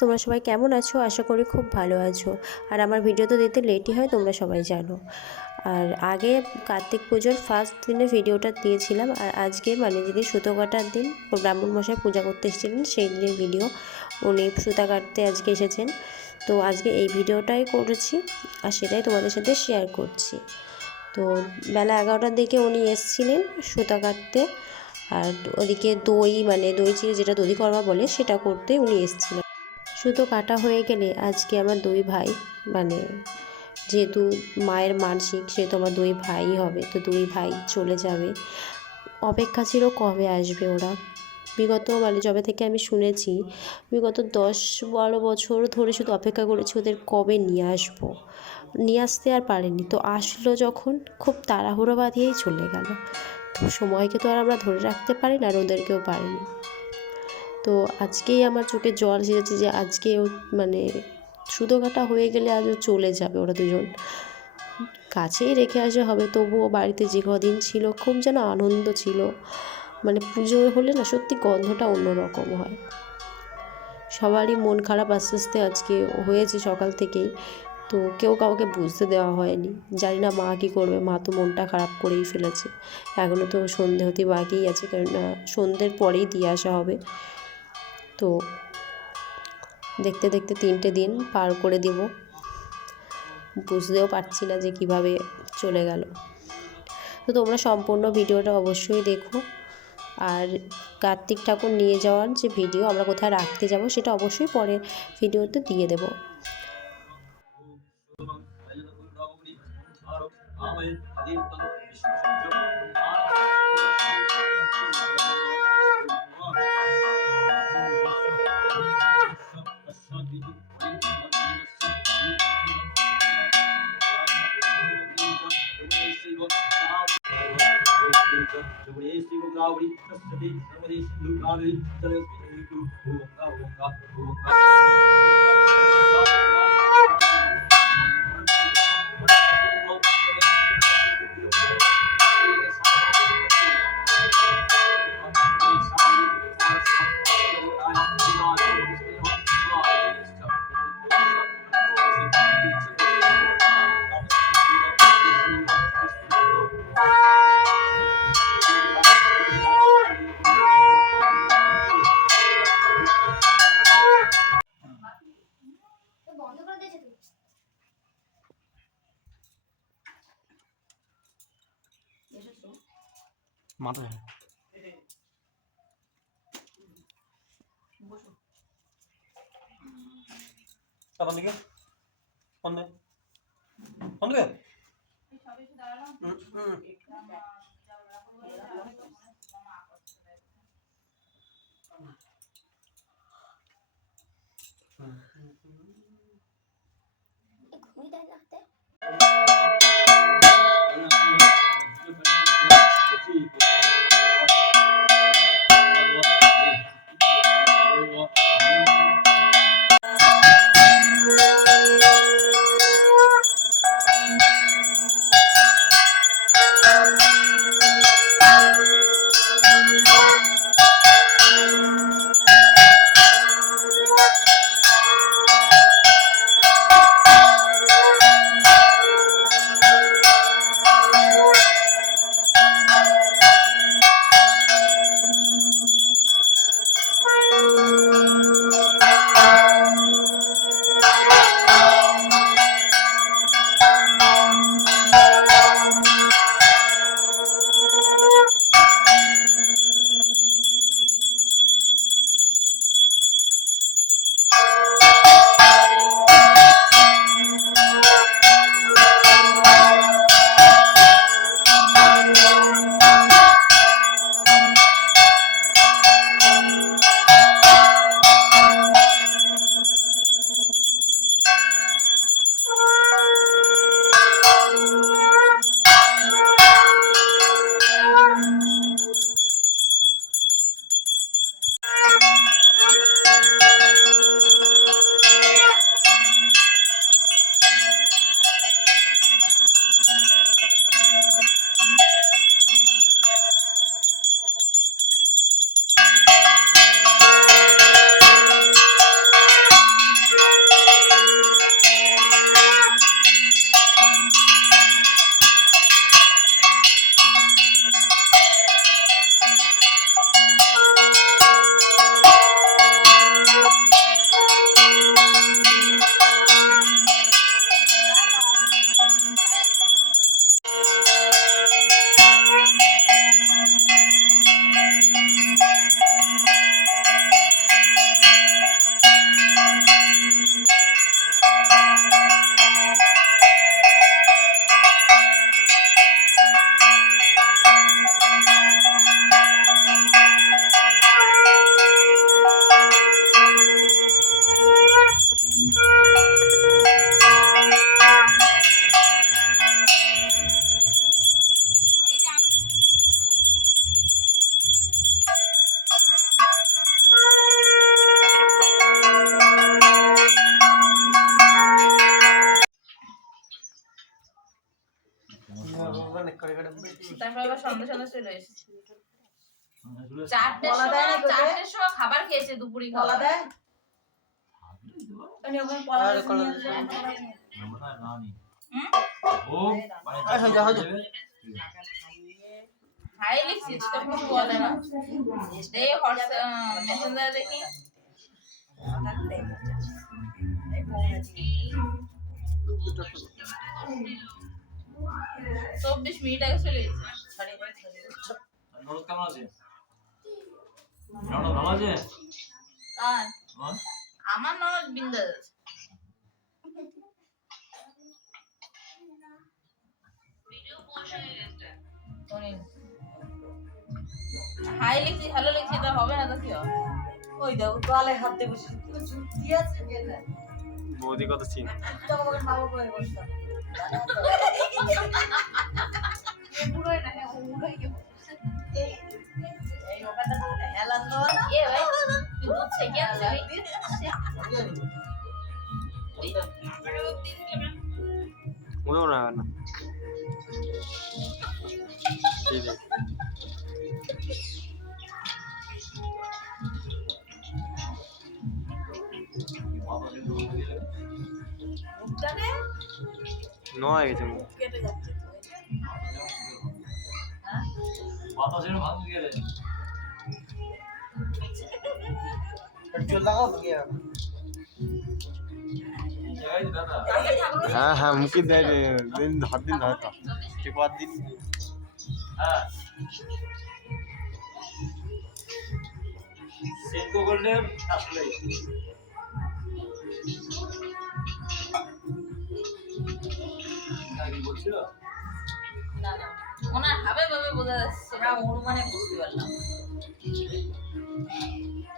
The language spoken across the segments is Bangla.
তোমরা সবাই কেমন আছো? আশা করি খুব ভালো আছো। আর আমার ভিডিও তো দিতে লেটই হয়, তোমরা সবাই জানো। আর আগে কার্তিক পুজোর ফার্স্ট দিনে ভিডিওটা দিয়েছিলাম, আর আজকে মানে যেদিন সুতো কাটার দিন ব্রাহ্মণ মশাই পূজা করতে এসেছিলেন সেই দিনের ভিডিও। উনি সুতা কাটতে আজকে এসেছেন, তো আজকে এই ভিডিওটাই করেছি আর সেটাই তোমাদের সাথে শেয়ার করছি। তো বেলা 11টার দিকে উনি এসেছিলেন সুতা কাটতে, আর ওদিকে দই মানে দই চিড়ে যেটা দধিকর্মা বলে সেটা করতে উনি এসেছিলেন। সুতো কাটা হয়ে গেলে আজকে আমার দুই ভাই মানে যেহেতু মায়ের মানসিক সেহেতু আমার দুই ভাই হবে, তো দুই ভাই চলে যাবে। অপেক্ষা ছিল কবে আসবে ওরা। বিগত মানে যবে থেকে আমি শুনেছি বিগত 10-12 বছর ধরে শুধু অপেক্ষা করেছি ওদের কবে নিয়ে আসবো। নিয়ে আসতে আর পারেনি, তো আসলো যখন খুব তাড়াহুড়ো বাঁধিয়েই চলে গেল। তো সময়কে তো আর আমরা ধরে রাখতে পারি না, আর ওদেরকেও পারিনি। তো আজকেই আমার চোখে জল এসেছে যে আজকেও মানে সুতো কাটা হয়ে গেলে আজও চলে যাবে ওরা দুজন। কাছেই রেখে আসা হবে, তবুও বাড়িতে যে কদিন ছিল খুব যেন আনন্দ ছিল। মানে পুজো হলে না সত্যি গন্ধটা অন্যরকম হয়। সবারই মন খারাপ আস্তে আস্তে আজকে হয়েছে সকাল থেকেই, তো কেউ কাউকে বুঝতে দেওয়া হয়নি। জানি না মা কী করবে, মা তো মনটা খারাপ করেই ফেলেছে। এখনও তো সন্ধে হতে বাকিই আছে, কারণ সন্ধ্যের পরেই দিয়ে আসা হবে। তো দেখতে দেখতে 3টে দিন পার করে দিব, বুঝতেও পারছি না যে কিভাবে চলে গেল। তো তোমরা সম্পূর্ণ ভিডিওটা অবশ্যই দেখো। আর কার্তিক ঠাকুর নিয়ে যাওয়ার যে ভিডিও আমরা কোথায় রাখতে যাব সেটা অবশ্যই পরে ভিডিওতে দিয়ে দেব। মাথায় কোন দিকে কোন দিকে কোন দিকে তারপর আবার সন্ধ্যে সন্ধ্যে চলে এসেছে। কলা দেয় না তোকে? 4টের সময় খাবার খেয়েছে, দুপুরি কলা খাবার। দেয়? ওখানে ওখানে কলা আরে কলা নিয়ে দেয়। আসলে হাই লিখছিস তো কিছু বলে না। এই হোয়াটসঅ্যাপ মেসেঞ্জারে দেখি 24 মিনিট আগে চলে গেছে। নরদ কেমন আছে? নরদ ভালো আছে? আর আমার ননদ বিন্দাস। হাই লিখছি, হ্যালো লিখছি, তা হবে না তো কি হবে? ওই দেখো গালে হাত দিয়ে বসে তুমি যুক্তি আছে কেন? বৌদি কত চিন তো আমাকে বাবা করে বসতাম পুরোই না, হ্যাঁ পুরোই কে এই এই ওখানে হেলান দেওয়া না এ ভাই তুই দুধ থেকে আনলি? মনে না না এই যে জানে নয় গেছে কেটে যাচ্ছে তো বাতাসের ভাঙ গেলে চল লাগাও গিয়া জায়গায় দাদা হ্যাঁ হ্যাঁ মুখে দেয় রে দিন ধরতা ঠিক বাদ দিন হ্যাঁ সেদ্ধ করলে আসলে কি বলছিল? না না, ওনার হবে ভাবে বোঝা যাচ্ছে। সেটা অনুমানে বুঝতে পারলাম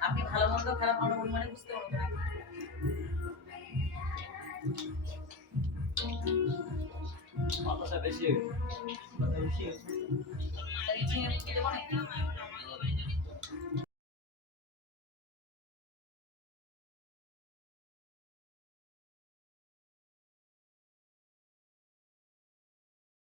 আপনি ভালো মন্দ খারাপ ভালো অনুমানে বুঝতে পারবেন না বাতাসটা বেশি তাই চিনি কেটে বনে